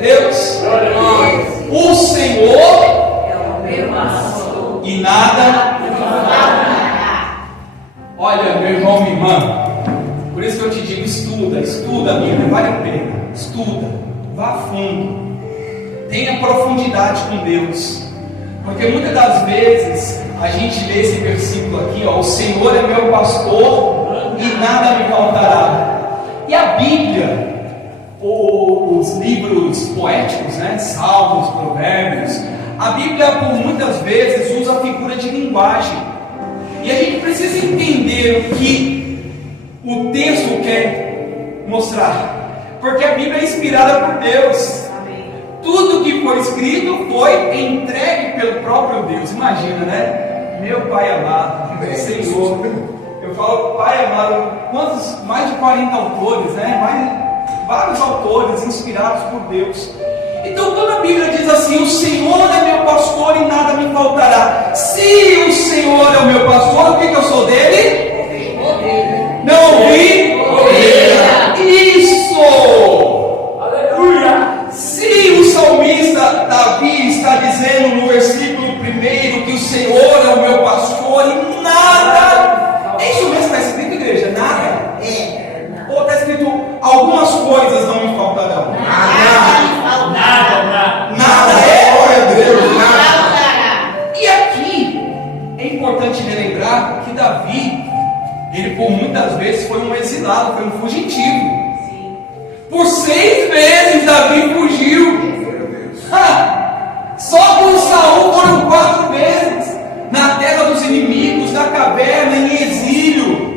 Deus. O Senhor é o meu pastor e nada me faltará. Olha, meu irmão, minha irmã, por isso que eu te digo, estuda a Bíblia, vale a pena. Estuda, vá a fundo, tenha profundidade com Deus, porque muitas das vezes a gente lê esse versículo aqui, ó, o Senhor é meu pastor e nada me faltará. E a Bíblia, os livros poéticos, né, Salmos, Provérbios, a Bíblia por muitas vezes usa a figura de linguagem, e a gente precisa entender o que o texto quer mostrar, porque a Bíblia é inspirada por Deus. Tudo que foi escrito foi entregue pelo próprio Deus. Imagina, né? Meu Pai amado, Senhor. Eu falo, Pai amado, quantos? Mais de 40 autores, né? Vários autores inspirados por Deus. Então, quando a Bíblia diz assim: o Senhor é meu pastor e nada me faltará. Se o Senhor é o meu pastor, o que eu sou dele? Não ouvi? Isso! Aleluia! Se o salmista Davi está dizendo no versículo 1 que o Senhor é o meu pastor e nada, é isso mesmo que está escrito, igreja? Nada? Ou está escrito algumas coisas não me faltarão? Nada é? Glória a Deus! Nada. E aqui é importante relembrar que Davi, ele por muitas vezes foi um exilado, foi um fugitivo. Por 6 vezes Davi fugiu. Só com Saul foram 4 vezes. Na terra dos inimigos, na caverna, em exílio.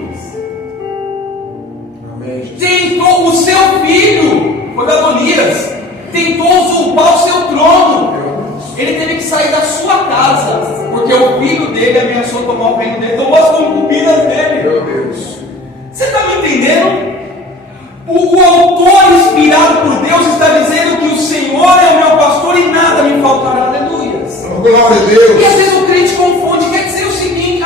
Tentou o seu filho, foi Adonias, tentou usurpar o seu trono. Ele teve que sair da sua casa, porque o filho dele ameaçou tomar o reino dele, tomou as concubinas dele. Meu Deus. Você está me entendendo? O autor inspirado por Deus está dizendo que o Senhor é o meu pastor e nada me faltará. Aleluias. Glória a Deus. E às vezes o crente confunde, quer dizer o seguinte: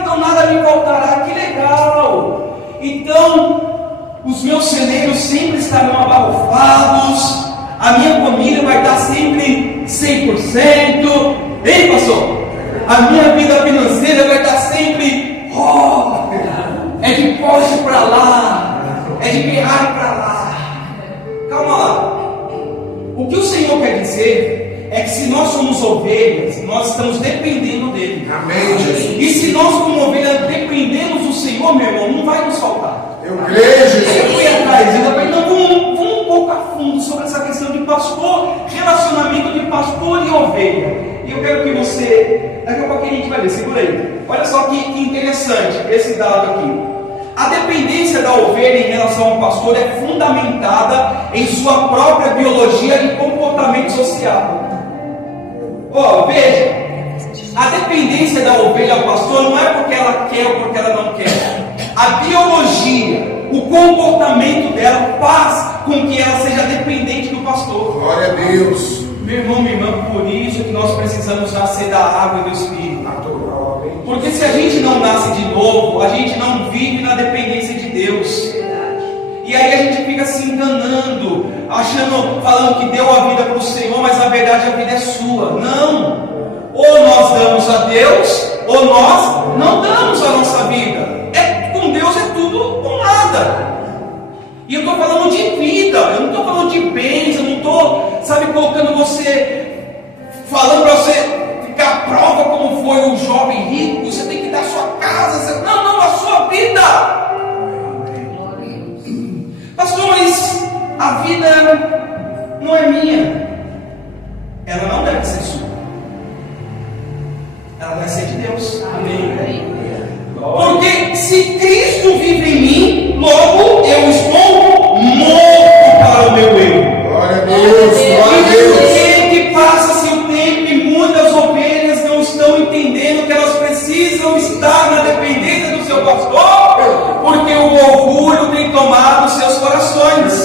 então nada me faltará, que legal. Então os meus celeiros sempre estarão abarrotados, a minha família vai estar sempre 100%. Ei, pastor, a minha vida financeira vai estar sempre, é de Porsche para lá, é de Ferrari para lá. Calma lá. O que o Senhor quer dizer é que se nós somos ovelhas, nós estamos dependendo dele. Amém, Jesus. E se nós, como ovelhas, dependemos do Senhor, meu irmão, não vai nos faltar. Eu creio, Jesus. Eu fui atrás, então vamos um pouco a fundo sobre essa questão de pastor, relacionamento de pastor e ovelha. E eu quero que você, daqui a pouquinho a gente vai ler, segura aí. Olha só que interessante esse dado aqui. A dependência da ovelha em relação ao pastor é fundamentada em sua própria biologia e comportamento social. Veja, a dependência da ovelha ao pastor não é porque ela quer ou porque ela não quer. A biologia, o comportamento dela faz com que ela seja dependente do pastor. Glória a Deus. Meu irmão, minha irmã, por isso que nós precisamos nascer da água e do Espírito. Porque se a gente não nasce de novo, a gente não vive na dependência de Deus. E aí a gente fica se enganando, falando que deu a vida para o Senhor, mas na verdade a vida é sua. Não! Ou nós damos a Deus, ou nós não damos a nossa vida. Com Deus é tudo ou nada. E eu estou falando de vida, eu não estou falando de bens, eu não estou, colocando você, falando para você ficar à prova como foi o jovem rico. Você tem que dar a sua casa, não, a sua vida. Pastor, mas a vida não é minha, ela não deve ser sua, ela deve ser de Deus. Amém. Porque se Cristo vive em mim, logo eu estou morto para o meu eu. Glória a Deus, glória a Deus. E que passa-se o tempo e muitas ovelhas não estão entendendo que elas precisam estar na dependência do seu pastor, porque o orgulho tem tomado seus corações.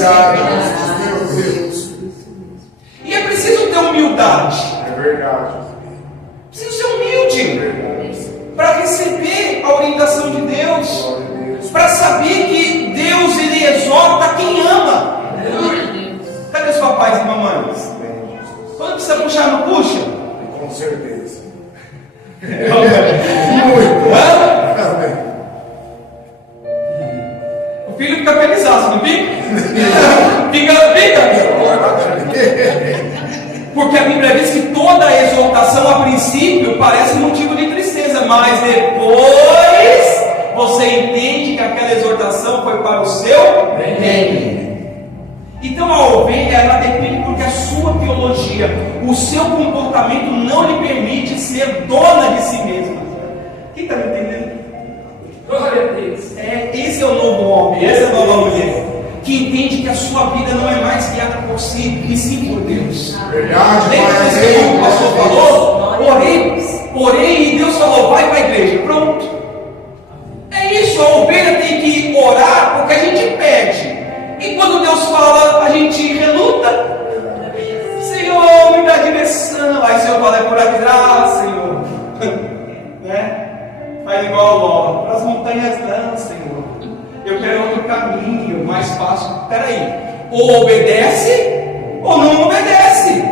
E é preciso ter humildade. É verdade. Preciso ser humilde para receber a orientação de Deus, para saber que Deus, Ele exorta quem ama. Cadê os papais e mamães? O filho fica feliz, não fica? Fica. Porque a Bíblia diz que toda exortação a princípio parece motivo de tristeza, mas depois você entende que aquela exortação foi para o seu bem. Então a ovelha, ela depende porque a sua teologia, o seu comportamento não lhe permite ser dona de si mesma. Quem está me entendendo? Glória a Deus. Esse é o novo homem, essa é a nova mulher, que entende que a sua vida não é mais guiada por si, e sim por Deus. Verdade, Lembra desse que o pastor falou? Porém, e Deus falou, vai para a igreja, pronto. É isso, a ovelha tem que orar porque a gente pede. E quando Deus fala, a gente reluta. Senhor, me dá direção. Aí o Senhor fala, é por atrás, Senhor. Né? Faz igual Ló, para as montanhas não, Senhor. Eu quero outro caminho, mais fácil. Peraí, ou obedece, ou não obedece.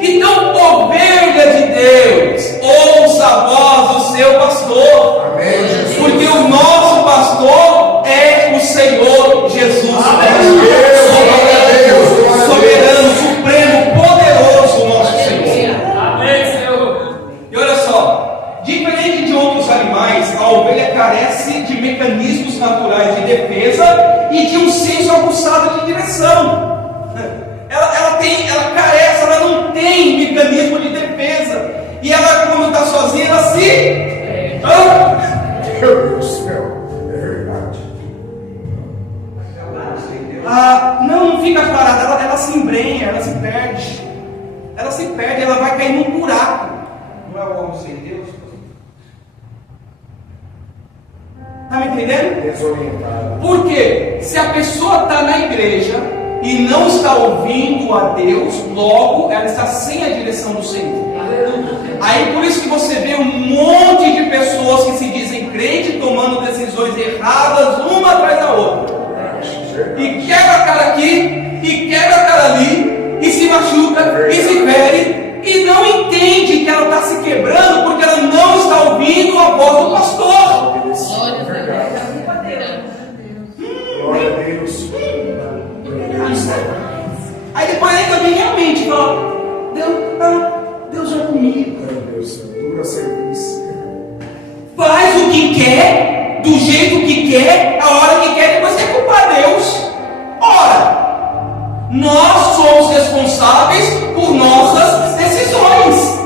Então, ovelha de Deus, ouça a voz do seu pastor. Amém, Jesus. Porque o nosso pastor é o Senhor Jesus. Soberano, supremo, poderoso, nosso Senhor. Amém, Senhor. E olha só, diferente de outros animais, a ovelha carece de mecanismos naturais de defesa e de um senso aguçado de direção. Ela carece, ela não tem mecanismo de defesa. E ela, quando está sozinha, ela se... Meu Deus do céu, é verdade. Não fica parada, ela se embrenha, ela se perde. Ela se perde, ela vai cair num buraco. Não é o homem sem Deus? Está me entendendo? Desorientado. Por quê? Se a pessoa está na igreja e não está ouvindo a Deus, logo ela está sem a direção do Senhor. Aí por isso que você vê um monte de pessoas que se dizem crente tomando decisões erradas uma atrás da outra. E quebra a cara aqui, e quebra a cara ali, e se machuca, e se fere, e não entende que ela está se quebrando porque ela não está ouvindo a voz do pastor. É verdade. Glória a Deus. Aí depois ela também realmente fala, Deus é comigo. Meu Deus, dura serviço. Faz o que quer, do jeito que quer, a hora que quer, depois quer culpar Deus. Ora, nós somos responsáveis por nossas decisões.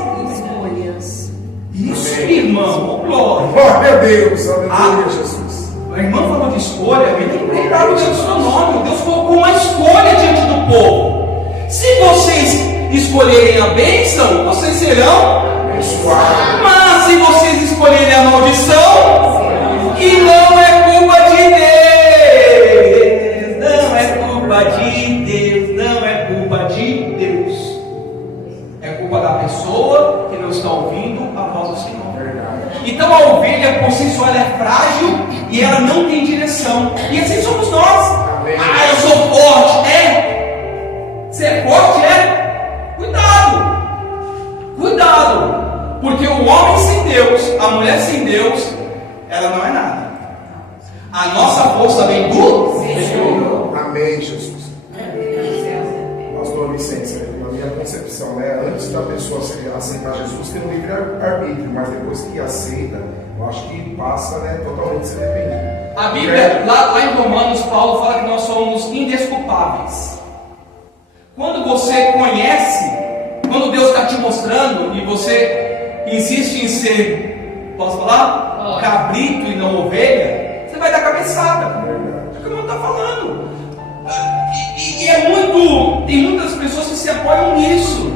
Isso, irmão, glória. Glória a Deus, aleluia, Jesus. A irmã falou de escolha, eu nem lembrava do seu nome. Deus colocou uma escolha diante do povo. Se vocês escolherem a bênção, vocês serão Abençoado. Mas se vocês escolherem a maldição, que não é culpa de Deus, não é culpa de Deus, não é culpa de Deus, é culpa da pessoa que não está ouvindo a voz do Senhor. Verdade. Então a ovelha por si só ela é frágil e ela não tem direção. E assim somos nós. Amém. Eu sou forte, é? Você é forte, é? Cuidado, porque o homem sem Deus, a mulher sem Deus, ela não é nada. A nossa força vem do Senhor. Amém, Jesus. Pastor Vicente, na minha concepção, né? Antes da pessoa aceitar Jesus, tem um livre-arbítrio, mas depois que aceita, eu acho que passa, né, totalmente a ser dependente. A Bíblia, lá em Romanos, Paulo fala que nós somos indesculpáveis. Quando você conhece, quando Deus está te mostrando e você insiste em ser, posso falar? Cabrito e não ovelha, você vai dar cabeçada. É o que o irmão está falando. E é muito, tem muitas pessoas que se apoiam nisso,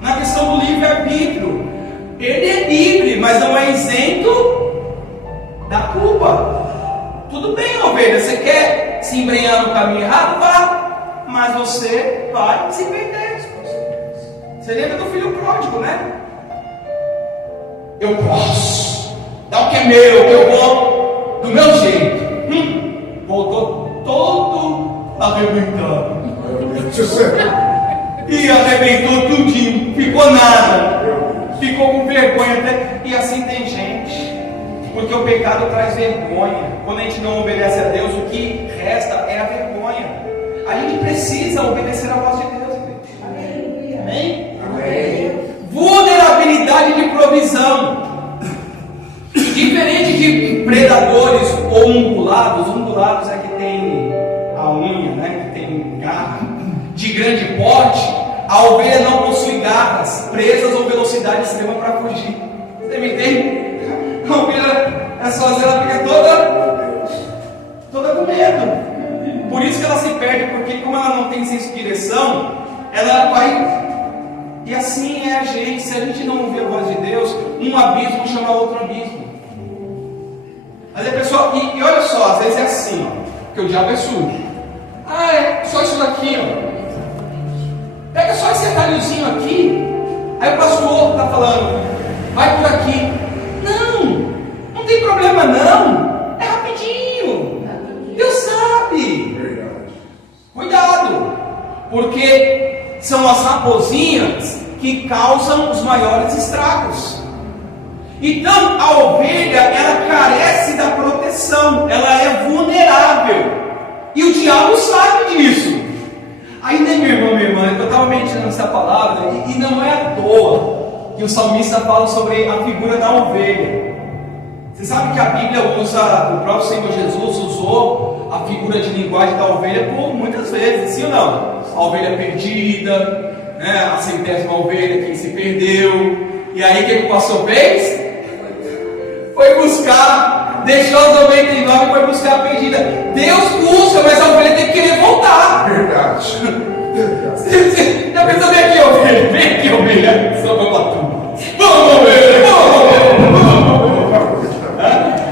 na questão do livre-arbítrio. Ele é livre, mas não é isento da culpa. Tudo bem, ovelha, você quer se embrenhar no caminho errado? Vá. Mas você vai se perder. Você lembra do filho pródigo, né? Eu posso. Dá o que é meu, que eu vou do meu jeito. Voltou todo arrebentado. E arrebentou tudinho. Ficou nada. Ficou com vergonha até. E assim tem gente. Porque o pecado traz vergonha. Quando a gente não obedece a Deus, o que precisa obedecer à voz de Deus, igreja. Amém? Amém. Vulnerabilidade de provisão. Diferente de predadores ou ungulados é que tem a unha, né, que tem garra, de grande porte, a ovelha não possui garras, presas ou velocidade extrema para fugir. Você me entende? A ovelha é sozinha, ela fica toda com medo. Por isso que ela se perde, porque como ela não tem senso de direção, ela vai. E assim é a gente. Se a gente não ouvir a voz de Deus, um abismo chama outro abismo. Mas a pessoa, e olha só, às vezes é assim, ó, porque o diabo é surdo. É só isso daqui, ó. Pega só esse atalhozinho aqui. Aí o pastor está falando, vai por aqui. Não tem problema não. É rapidinho. Deus sabe. Verdade. Cuidado, porque são as raposinhas que causam os maiores estragos. Então a ovelha, ela carece da proteção, ela é vulnerável, e o diabo sabe disso. Ainda, meu irmão, minha irmã, eu estava meditando nessa palavra, e não é à toa que o salmista fala sobre a figura da ovelha. Você sabe que a Bíblia usa, o próprio Senhor Jesus usou a figura de linguagem da ovelha por muitas vezes, sim ou não? A ovelha perdida, né? A centésima ovelha que se perdeu. E aí o que o pastor fez? Foi buscar, deixou as 99 e foi buscar a perdida. Deus busca, mas a ovelha tem que querer voltar. Verdade. Já pensou, vem aqui, ovelha, vem aqui, ovelha, só para tu. Vamos, ovelha, vamos.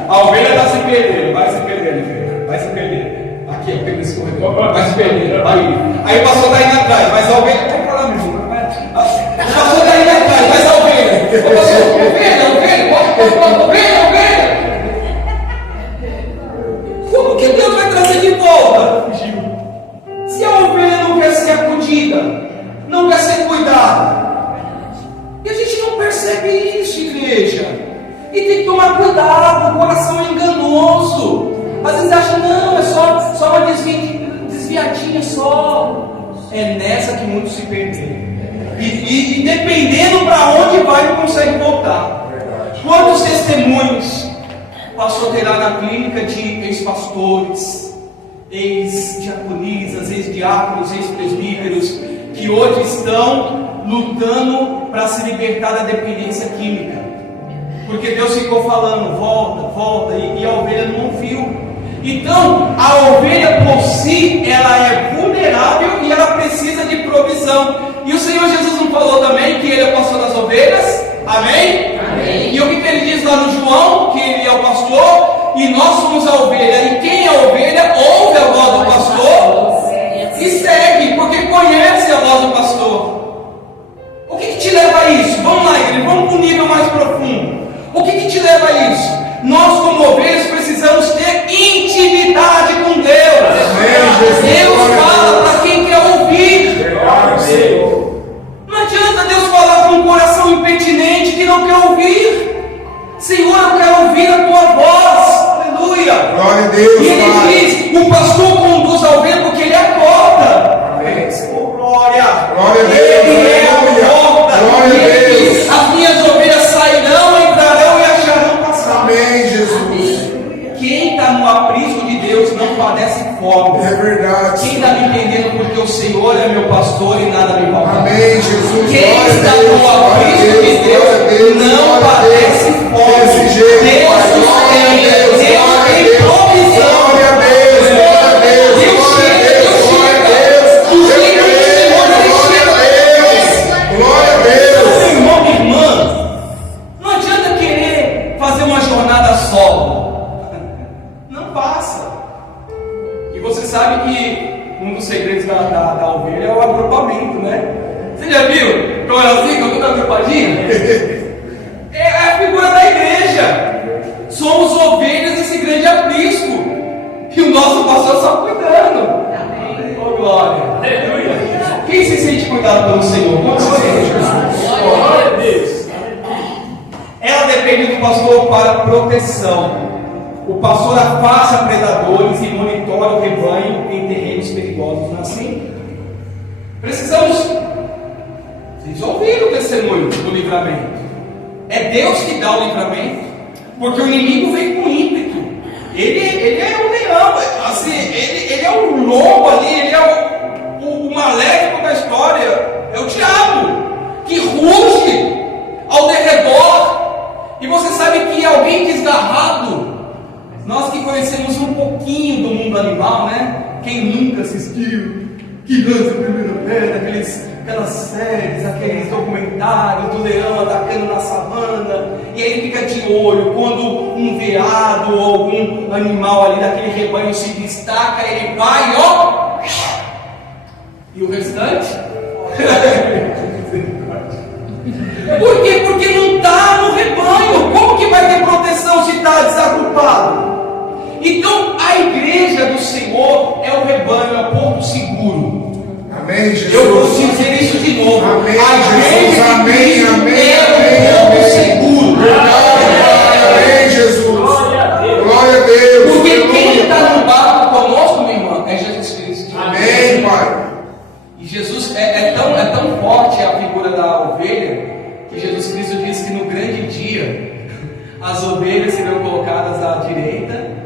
A ovelha está se perdendo, vai se perdendo, vai se perdendo. Aqui, ó, pelo escorredor, vai se perdendo. Aí o pastor está indo atrás, mas a ovelha. Vamos falar mesmo. O pastor está indo atrás, mas a ovelha. O pastor, ovelha. Como que Deus vai trazer de volta? Se a ovelha não quer ser acudida, não quer ser cuidada, e a gente não percebe isso, igreja. E tem que tomar cuidado, o coração é enganoso. Às vezes acha, não, é só uma desviadinha só. É nessa que muitos se perdem. E dependendo para onde vai, não consegue voltar. Quantos testemunhos pastor terá na clínica de ex-pastores, ex-diaconisas, ex-diáconos, ex-presbíteros, que hoje estão lutando para se libertar da dependência química? Porque Deus ficou falando, volta, e a ovelha não ouviu. Então, a ovelha por si, ela é vulnerável e ela precisa de provisão. E o Senhor Jesus não falou também que Ele é o pastor das ovelhas? Amém? Amém. E o que Ele diz lá no João? Que Ele é o pastor e nós somos a ovelha. E quem é a ovelha ouve a voz do pastor e segue, porque conhece a voz do pastor. O que te leva a isso? Vamos lá, igreja, vamos para um nível mais profundo. O que te leva a isso? Nós, como ovelhas, precisamos ter intimidade com Deus. Deus fala para quem quer ouvir. Não adianta Deus falar com um coração impertinente que não quer ouvir. Senhor, eu quero ouvir a tua voz. Aleluia. Glória a Deus. E Ele diz: o pastor conduz a ovelha porque ele acorda. Amém. Oh, glória. Glória a Deus. Ele é a porta. Glória a Deus. As minhas ovelhas sairão, entrarão e acharão passar. Amém, Jesus. Quem está no aprisco de Deus não padece fome. É verdade. Quem está me entendendo? Porque o Senhor é meu pastor e nada me faltará. Amém, Jesus. Quem está no aprisco de Deus não padece fome. Deus sustém, Deus tem provisão. Glória a Deus, glória a Deus. Deus chega. O Senhor, ele chega. Glória a Deus. Meu irmão, minha irmã, não adianta querer fazer uma jornada solo. Não passa. E você sabe que um dos segredos da ovelha é o agrupamento, né? Você já viu? Como ela fica toda agrupadinha? É a figura da igreja. Somos ovelhas desse grande aprisco. E o nosso pastor só cuidando. Oh, glória. Quem se sente cuidado pelo Senhor? Como se sente, Jesus? Glória a Deus. Ela depende do pastor para proteção. O pastor afasta predadores e monitora o rebanho em terrenos perigosos, não é assim? Deus. Vocês ouviram o testemunho do livramento. É Deus que dá o livramento, porque o inimigo vem com ímpeto. Ele é o leão, assim, ele é o lobo ali, ele é o maléfico da história, é o diabo, que ruge ao derredor. E você sabe que alguém desgarrado, nós que conhecemos um pouquinho do mundo animal, né? Quem nunca assistiu Que Lança a Primeira Pedra, aquelas séries, aqueles documentários do leão atacando na savana, e aí ele fica de olho quando um veado ou algum animal ali daquele rebanho se destaca, ele vai, ó, e o restante? Por quê? Porque não está no rebanho. Como que vai ter proteção se está desagrupado? Então a igreja do Senhor é o rebanho, é o ponto seguro. Amém, Jesus. Eu vou dizer isso de novo. Amém, a Jesus. Amém, amém, é o ponto seguro. Amém, Jesus. Glória a Deus. Porque quem está no barco conosco, meu irmão, é Jesus Cristo. Amém, Pai. E Jesus é tão forte a figura da ovelha, que Jesus Cristo diz que no grande dia as ovelhas serão colocadas à direita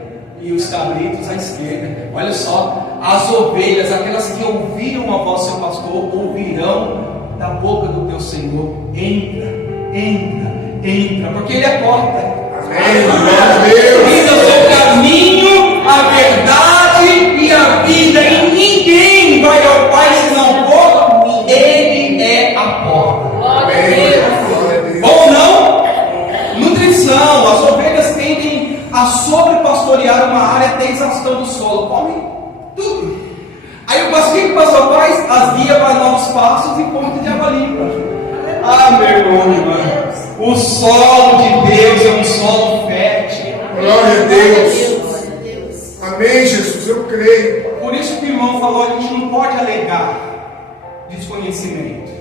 e os cabritos à esquerda. Olha só, as ovelhas, aquelas que ouviram a voz do seu pastor, ouvirão da boca do teu Senhor: entra, entra, entra, porque Ele é a porta. Amém, glória a Deus. Eu sou o caminho, a verdade e a vida, e ninguém vai ao Pai senão por Ele é a porta. Ou não? Nutrição. As ovelhas tendem a sobrepastorear uma área até a exaustão do solo. Comem tudo. Aí o pastor, que o pastor faz? As guia para novos passos e ponta de água limpa. Ah, meu irmão, o solo de Deus é um solo fértil. Glória a Deus. Amém, Jesus, eu creio. Por isso que o irmão falou, a gente não pode alegar desconhecimento.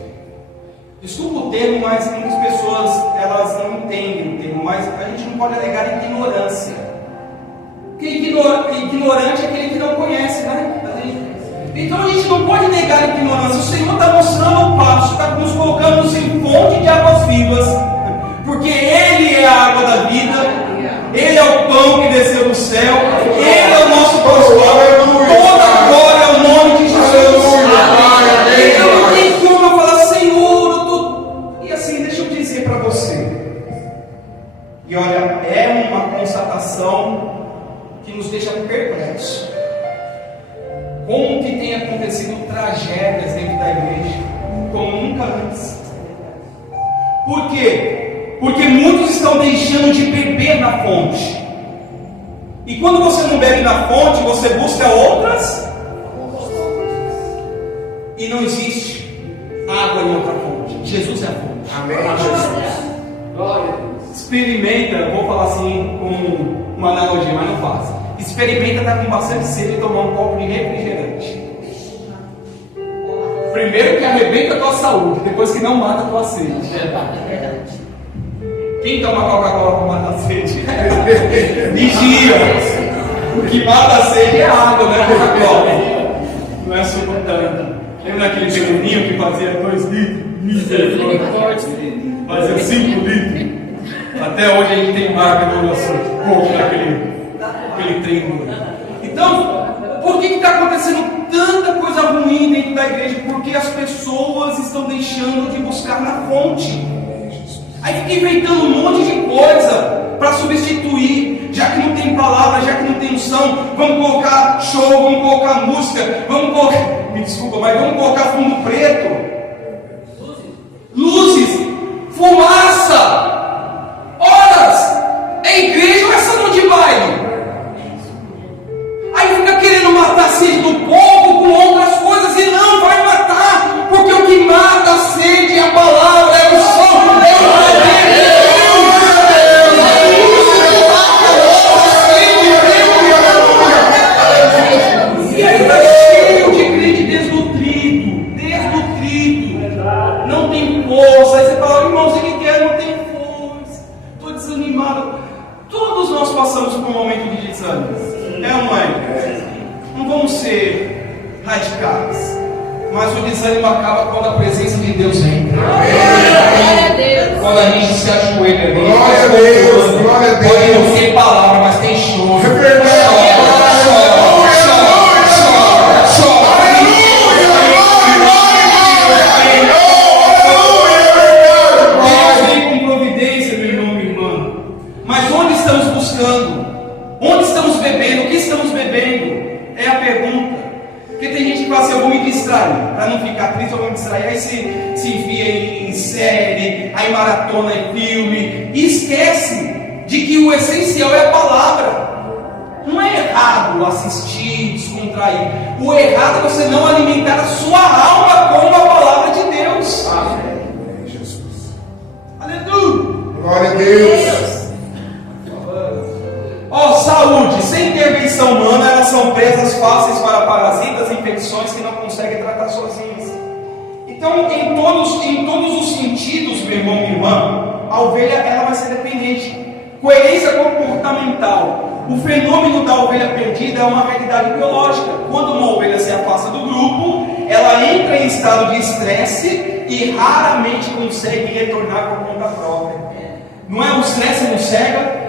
Desculpa o termo, mas muitas pessoas elas não entendem o termo, mas a gente não pode alegar ignorância. Porque ignorante é aquele que não conhece, né? Então a gente não pode negar a ignorância. O Senhor está mostrando o passo, está nos colocando em fonte de águas vivas, porque Ele é a água da vida, Ele é o pão que desceu do céu, Ele é o nosso pastor. Toda a glória é o nome de Jesus. Então não tem como eu falar, Senhor, e assim, deixa eu dizer para você. E olha, é uma constatação que nos deixa perplexos. Como que tem acontecido tragédias dentro da igreja, como nunca antes. Por quê? Porque muitos estão deixando de beber na fonte. E quando você não bebe na fonte, você busca outras. E não existe água em outra fonte. Jesus é a fonte. Amém, Jesus. Glória. Experimenta, vou falar assim com uma analogia, mas não faça. Experimenta estar com bastante sede e tomar um copo de refrigerante. Primeiro que arrebenta a tua saúde, depois que não mata a tua sede. Quem toma Coca-Cola para matar a sede? Vigia. O que mata a sede é água, não é Coca-Cola. Não é suco tanto. Lembra daquele pequenininho que fazia 2 litros? Misericórdia. Fazia 5 litros. Até hoje a gente tem marca do nosso corpo naquele treino. Então, por que está acontecendo tanta coisa ruim dentro da igreja? Porque as pessoas estão deixando de buscar na fonte. Aí fica inventando um monte de coisa para substituir. Já que não tem palavra, já que não tem unção, vamos colocar show, vamos colocar música, vamos colocar, me desculpa, mas vamos colocar fundo preto, luzes, fumaça, horas. É igreja ou é salão de baile? Aí fica querendo matar a sede do povo com outras coisas, e não vai matar, porque o que mata a sede é a palavra, é o som, é o poder de Deus. E aí está cheio de crente desnutrido, não tem força. Aí você fala, irmãozinho, que quer, não tem força, estou desanimado. Todos nós passamos por um momento de desânimo. É ou não é? Não vamos ser radicais. Mas o desânimo acaba quando a presença de Deus entra. Quando a gente se ajoelha ali. Glória a Deus, glória a Deus. Pode não ter palavra, mas tem choro. É verdade. Onde estamos bebendo? O que estamos bebendo? É a pergunta. Porque tem gente que fala assim: eu vou me distrair, para não ficar triste, eu vou me distrair. Aí se enfia em série, aí maratona em filme, e esquece de que o essencial é a palavra. Não é errado assistir, descontrair. O errado é você não alimentar a sua alma com a palavra de Deus. Amém, Jesus. Aleluia. Glória a Deus. Saúde, sem intervenção humana, elas são presas fáceis para parasitas e infecções que não conseguem tratar sozinhas. Então, em todos os sentidos, meu irmão, minha irmã, a ovelha ela vai ser dependente. Coerência comportamental. O fenômeno da ovelha perdida é uma realidade biológica. Quando uma ovelha se afasta do grupo, ela entra em estado de estresse e raramente consegue retornar por conta própria. Não é? O estresse não cega.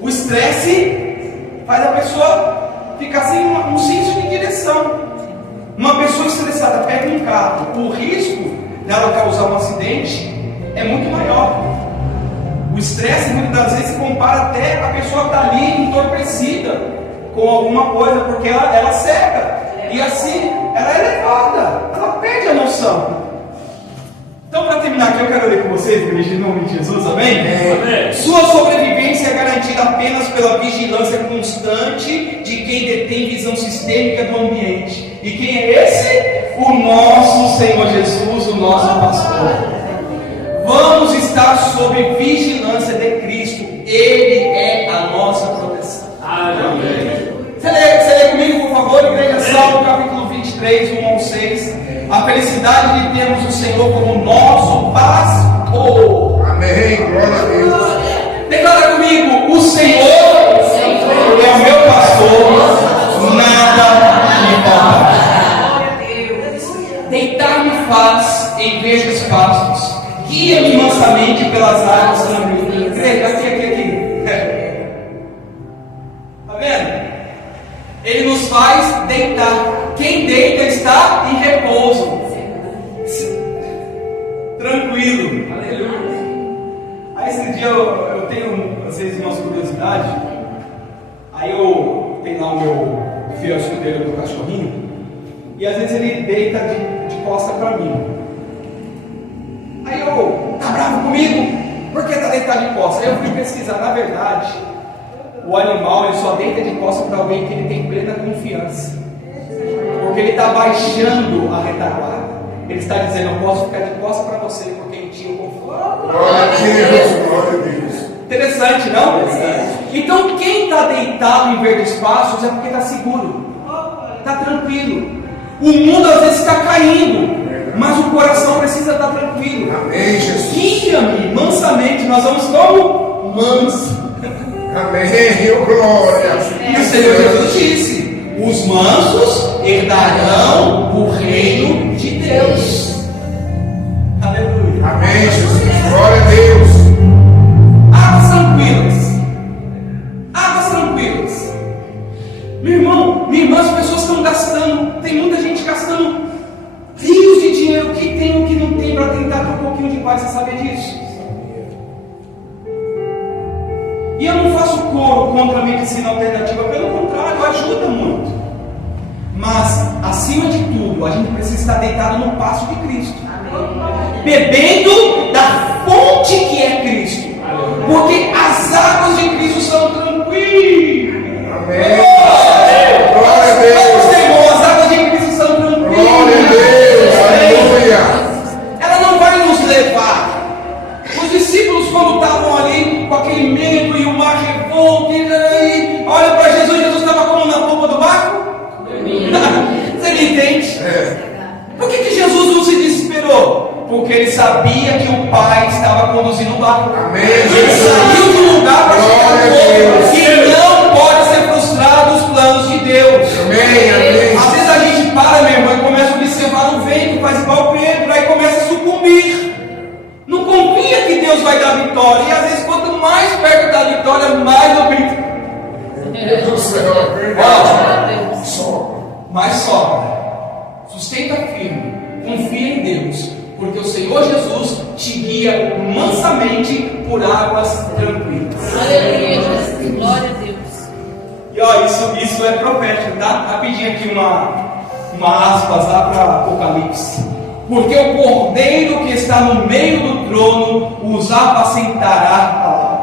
O estresse faz a pessoa ficar sem um senso de direção. Uma pessoa estressada pega um carro, o risco dela causar um acidente é muito maior. O estresse muitas das vezes se compara até a pessoa estar ali entorpecida com alguma coisa, porque ela cega, e assim ela é levada, ela perde a noção. Então, para terminar aqui, eu quero ler com vocês, em nome de Jesus, amém? Amém. Sua sobrevivência é garantida apenas pela vigilância constante de quem detém visão sistêmica do ambiente. E quem é esse? O nosso Senhor Jesus, o nosso pastor. Vamos estar sob vigilância de Cristo. Ele é a nossa proteção. Amém. Você lê comigo, por favor, igreja, Salmo capítulo 23, 1 ao 6. A felicidade de termos o Senhor como nosso pastor. Amém, glória a Deus. Declara comigo: o Senhor é o meu pastor, nada me faltará. Deitar-me faz em verdes pastos, guia-me mansamente pelas águas tranquilas. Aqui. Tá vendo? Ele nos faz deitar. Quem deita está em repouso, tranquilo. Aleluia. Aí esse dia eu tenho às vezes uma curiosidade. Aí eu tenho lá o meu fiel escudeiro do cachorrinho, e às vezes ele deita de costa para mim. Aí eu, tá bravo comigo? Por que tá deitado de costa? Aí eu fui pesquisar. Na verdade, o animal ele só deita de costa para alguém que ele tem plena confiança. Porque ele está baixando a retaguarda. Ele está dizendo: eu posso ficar de costa para você, porque em ti eu confio. Glória a Deus, glória a Deus. Interessante, não? Então quem está deitado em verdes pastos é porque está seguro, está tranquilo. O mundo às vezes está caindo, mas o coração precisa estar tranquilo. Amém, Jesus. Guia-me mansamente. Nós vamos como? Manso. Amém, glória. E o Senhor Jesus disse: os mansos herdarão o reino de Deus. Aleluia. Amém, Jesus. Glória a Deus. Águas tranquilas. Águas tranquilas. Meu irmão, minha irmã, as pessoas estão gastando. Tem muita gente gastando rios de dinheiro, o que tem, o que não tem, para tentar ter um pouquinho de paz. Você sabe disso? E eu não faço coro contra a medicina alternativa, pelo contrário, ajuda muito. Mas, acima de tudo, a gente precisa estar deitado no pasto de Cristo. Amém. Bebendo da fonte que é Cristo. Amém. Porque as águas de Cristo são tranquilas. Amém. Glória a Deus. As águas de Cristo são tranquilas. Glória a Deus. Aleluia. Ela não vai nos levar. Os discípulos, quando estavam ali com aquele medo e o mar revolto, e olha para Jesus, Jesus estava como na polpa do barco? Você me entende? Por que Jesus não se desesperou? Porque ele sabia que o Pai estava conduzindo o barco. Amém. Ele saiu do lugar para chegar no outro. E não pode ser frustrado os planos de Deus. Amém. Às vezes a gente verdade. Sopra. Mas sobra. Sustenta firme. Confia em Deus. Porque o Senhor Jesus te guia mansamente por águas tranquilas. Aleluia, Jesus. Glória a Deus. E ó, isso é profético, tá? Rapidinho aqui uma aspas lá para Apocalipse. Porque o Cordeiro que está no meio do trono os apacentará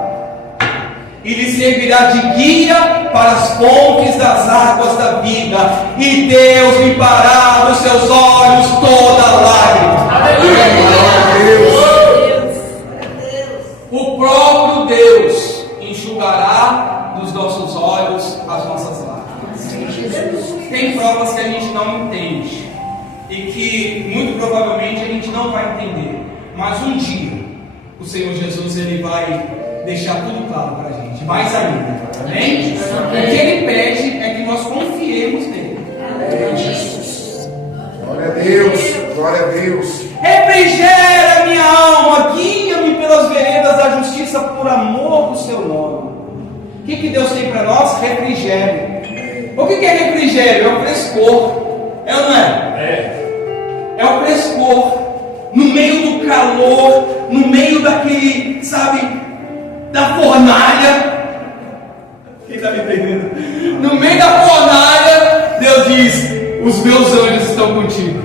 e lhe servirá de guia para as fontes das águas da vida, e Deus limpará dos seus olhos toda lágrima. O próprio Deus enxugará dos nossos olhos as nossas lágrimas. Tem provas que a gente não entende e que muito provavelmente a gente não vai entender, mas um dia o Senhor Jesus ele vai deixar tudo claro para a gente, mais ainda, amém? O que ele pede é que nós confiemos nele. Glória a Deus, glória a Deus. Refrigera minha alma, guia-me pelas veredas da justiça por amor do seu nome. O que Deus tem para nós? Refrigério. O que é refrigério? É o frescor, é ou não é? É o frescor, no meio do calor, no meio daquele, sabe, da fornalha. Quem está me entendendo? No meio da fornalha, Deus diz: os meus anjos estão contigo.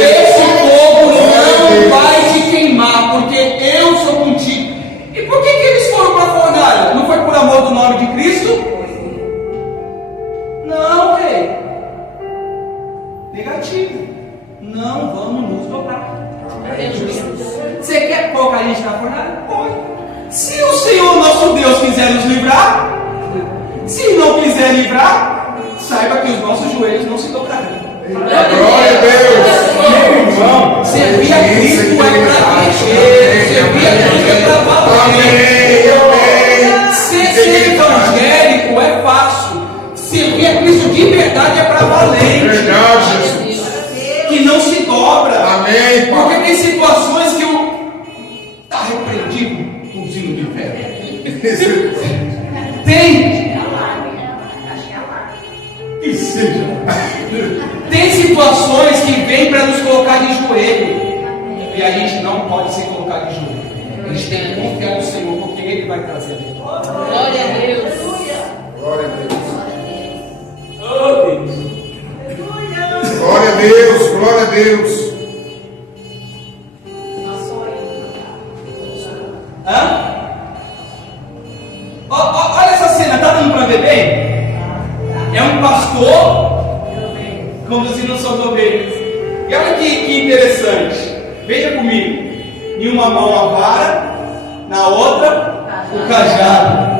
Esse fogo não vai te queimar, porque eu sou contigo. E por que eles foram para a fornalha? Não foi por amor do nome de Cristo? Não, rei. Negativo. Não vamos nos dobrar. Você quer colocar a gente na fornalha? Pode. Se o Senhor nosso Deus quiser nos livrar, se não quiser livrar, saiba que os nossos joelhos não se dobrarão. Glória a Deus. Meu irmão, servir a Cristo é para mexer, servir a Cristo é para valer. Ser evangélico é fácil, servir a Cristo de verdade é para valente. Verdade. Que não se dobra. Amém. Porque tem situações que está repreendido o sino do inferno. Tem. Que seja. Tem situações que vêm para nos colocar de joelho. E a gente não pode se colocar de joelho. A gente tem que confiar no Senhor, porque Ele vai trazer a vitória. Glória a Deus. Glória a Deus. Oh, Deus. Glória a Deus, glória a Deus. Hã? Olha essa cena, tá dando para ver bem? É um pastor conduzindo suas ovelhas. E olha que interessante. Veja comigo. Em uma mão a vara, na outra o cajado.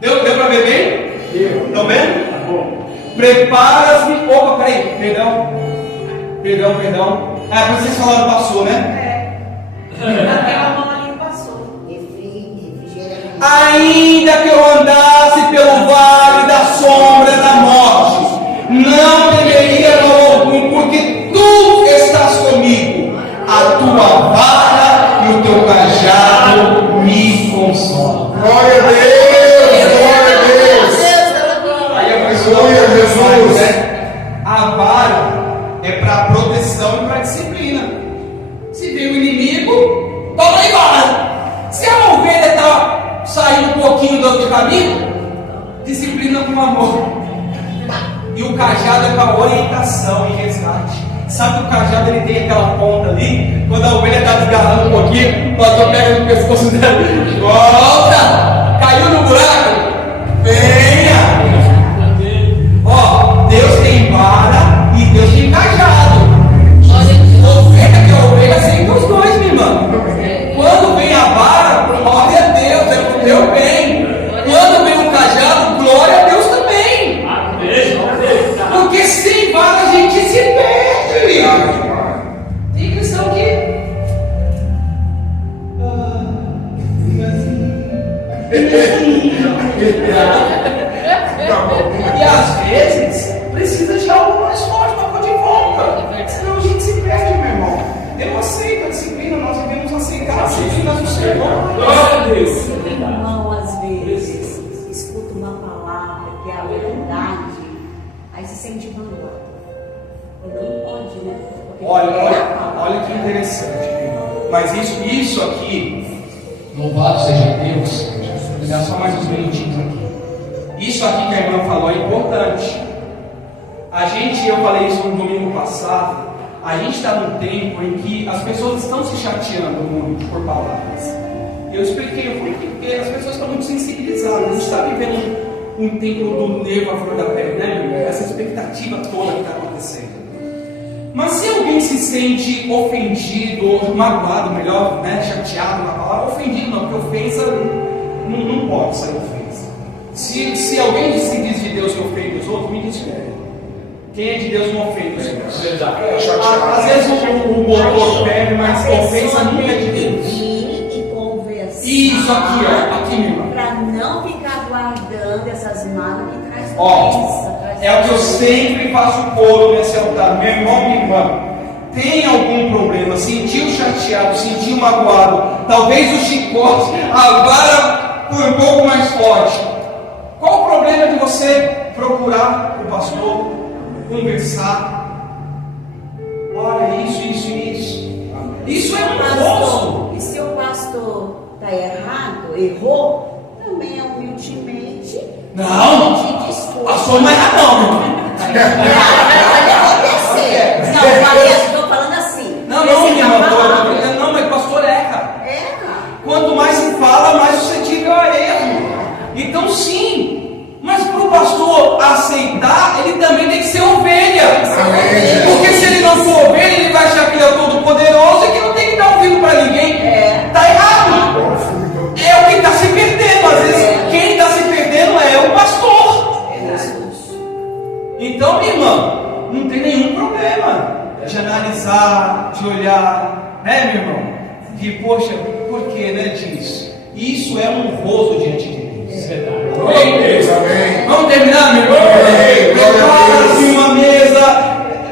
Deu para ver bem? Estão vendo? Tá bom. Prepara-se. Opa, peraí, perdão. Ah, vocês falaram passou, né? Aquela mão ali passou. Ainda que eu andasse pelo vale da sombra da morte, não temeria mal algum, porque tu estás comigo. A tua vara e o teu cajado me consolam. Glória a Deus, glória a Deus. Aí a pessoa Glória a Jesus. faz, né? A vara é para proteção e para disciplina. Se vem o inimigo, toma aí vara. Se a ovelha está saindo um pouquinho do outro caminho, disciplina com amor. E o cajado é para orientação e resgate. Sabe que o cajado ele tem aquela ponta ali, quando a ovelha está desgarrando um pouquinho, o pastor pega no pescoço dela, volta, caiu no buraco, venha. Ó, Deus tem vara e Deus tem cajado. Ovelha que é ovelha aceita os dois, minha irmã. Quando vem a vara, glória a Deus, é pro teu bem. Quando vem o cajado, glória a Deus também. Porque sem vara a gente se perde. Tem cristão que fica assim. palavra, que é a verdade, aí se sente magoado. E não pode, né? Porque Olha que interessante, irmão. Mas isso aqui, louvado seja Deus. Vou dar só mais uns minutinhos aqui. Isso aqui que a irmã falou é importante. Eu falei isso no domingo passado. A gente está num tempo em que as pessoas estão se chateando muito por palavras. Eu expliquei, porque as pessoas estão muito sensibilizadas. A gente está vivendo um tempo do nervo à flor da pele, né, meu irmão? Essa expectativa toda que está acontecendo. Mas se alguém se sente ofendido, ou magoado, melhor, né, chateado na palavra, ofendido não, porque ofensa não pode sair ofensa. Se alguém se diz de Deus que ofende os outros, me desculpe. Quem é de Deus não ofende os outros. Às vezes o motor perde, mas ofensa nunca é de Deus. Isso aqui, ó, aqui mesmo. Para não ficar guardando essas mágoas que traz doença. É o que eu sempre faço coro nesse altar. Meu irmão, minha irmã, tem algum problema? Sentiu chateado, sentiu magoado? Talvez o chicote, a vara foi um pouco mais forte. Qual o problema de você procurar o pastor, conversar? Olha, isso. Isso é um gozo. E se o pastor está errado, errou, também é humildemente. Não, pastor não erra não, meu irmão. Pode acontecer. Não, Maria, estou falando assim. Não, minha irmã, não, mas pastor erra. Quanto mais se fala, mais suscetível a erro. Então sim, mas para o pastor aceitar, ele também tem que ser ovelha. Porque se ele não for ovelha, ele vai achar que ele é todo poderoso e que não tem que dar ouvido para ninguém. Está errado. É o que está se perdendo. Às vezes quem está se perdendo é o pastor. Então, minha irmã, não tem nenhum problema de analisar, de olhar, né, meu irmão? De, poxa, por que, né, disso? Isso é honroso diante de Deus. Amém. Vamos terminar, meu irmão?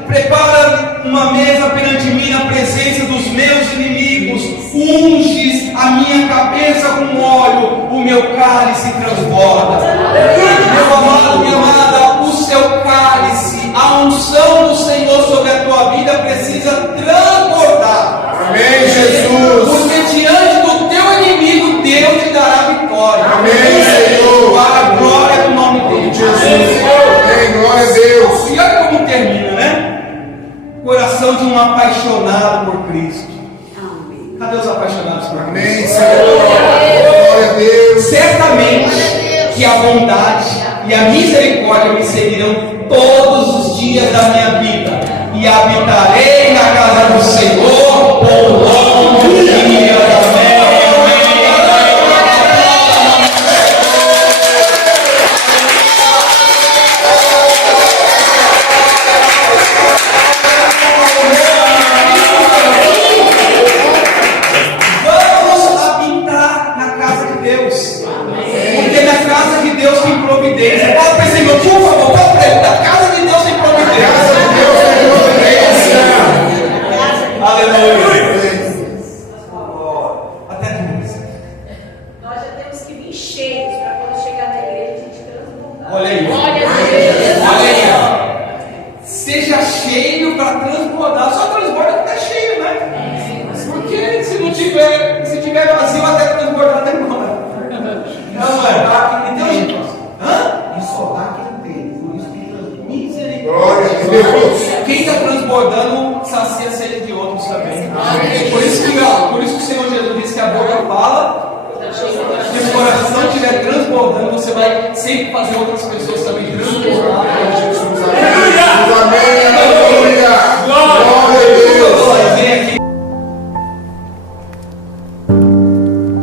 Prepara uma mesa perante mim na presença dos meus inimigos. Unges a minha cabeça com óleo, o meu cálice transborda. Meu amado, minha amada, o seu cálice, a unção do Senhor sobre a tua vida precisa transbordar. Amém, Jesus. Porque diante do teu inimigo, Deus te dará vitória. Amém, Senhor. Para a glória do nome dele. Jesus. Amém, glória a Deus. E olha como termina, né? Coração de um apaixonado por Cristo. Cadê os apaixonados por Cristo? Amém, Senhor. Glória a Deus. Certamente que a bondade e a misericórdia me seguirão todos os dias da minha vida, e habitarei na casa do Senhor por longos dias. Amém. Se tiver vazio, até transbordar até embora. Não é? Então, gente, e só dá quem tem. Por isso que misericórdia. Quem está transbordando sacia a sede de outros também. Por isso que o Senhor Jesus disse que a boca fala. Se o coração estiver transbordando, você vai sempre fazer outras pessoas também transbordar.